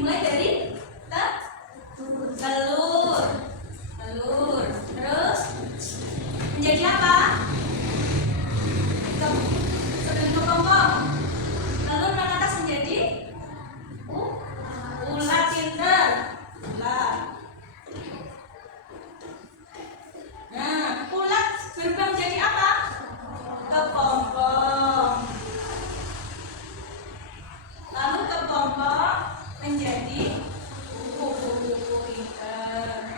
dimulai dari telur. Terus menjadi apa? Sebelum kepompong. Telur dan atas menjadi ulat, pinter. Ulat. Nah, ulat berubah menjadi apa? Kepompong. Lalu kepompong menjadi kupu-kupu pinter.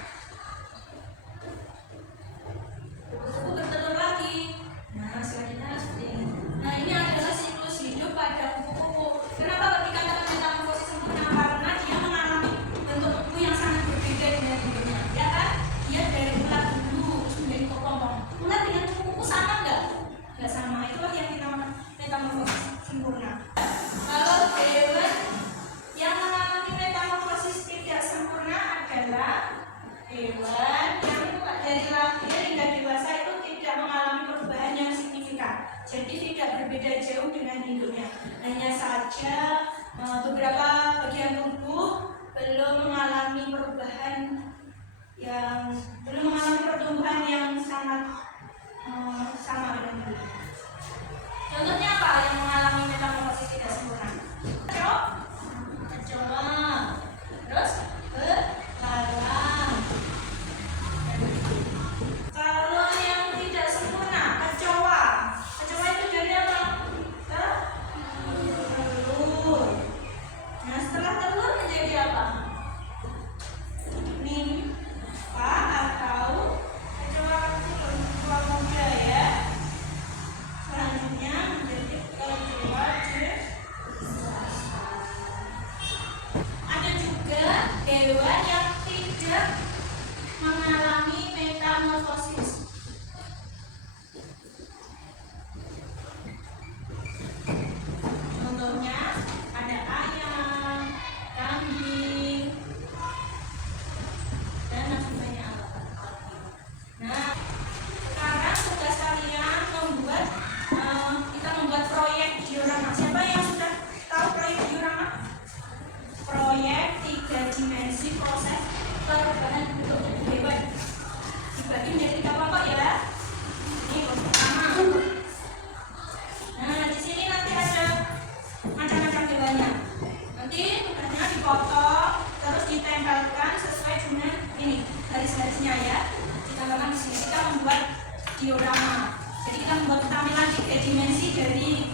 Kupu-kupu bertelur lagi. Nah, selanjutnya seperti ini. Nah, ini adalah siklus hidup pada kupu-kupu. Kenapa dikatakan metamorfosis sempurna? Karena dia mengalami bentuk tubuh yang sangat berbeda dengan hidupnya. Ya kan? Dia dari ulat dulu terus menjadi kepompong. Ulat dengan kupu-kupu sama nggak? Nggak sama. Itulah yang kita metamorfosis sempurna. Kalau hewan yang mengalami metamorfosis tidak sempurna adalah hewan yang dari lahir hingga dewasa itu tidak mengalami perubahan yang signifikan. Jadi tidak berbeda jauh dengan hidupnya. Hanya saja beberapa bagian tubuh belum mengalami perubahan pertumbuhan yang sangat sama dengan hidupnya. Contohnya apa yang mengalami metamorfosis tidak sempurna? Kecoa, terus belalang. Kalau yang tidak sempurna, kecoa itu dari apa? Telur. Nah, setelah telur menjadi apa? Nimfa atau kecoa muda ya. Selanjutnya menjadi kecoa dewasa. Ada juga hewan yang tidak mengalami metamorfosis. Contohnya ada ayam, kambing, dan masih banyak alat. Nah, sekarang tugas kalian kita membuat proyek diorama. Siapa yang sudah tahu proyek diorama? Proyek 3 dimensi proses perubahan bentuk tubuh hewan. Dibagi menjadi 3 kelompok ya. Ini kelompok pertama. Nah, di sini nanti ada macam-macam hewannya. Nanti tugasnya dipotong terus ditempelkan sesuai dengan ini garis-garisnya ya. Ditambahkan di sini kita membuat diorama. Jadi kita membuat tampilan 3 dimensi dari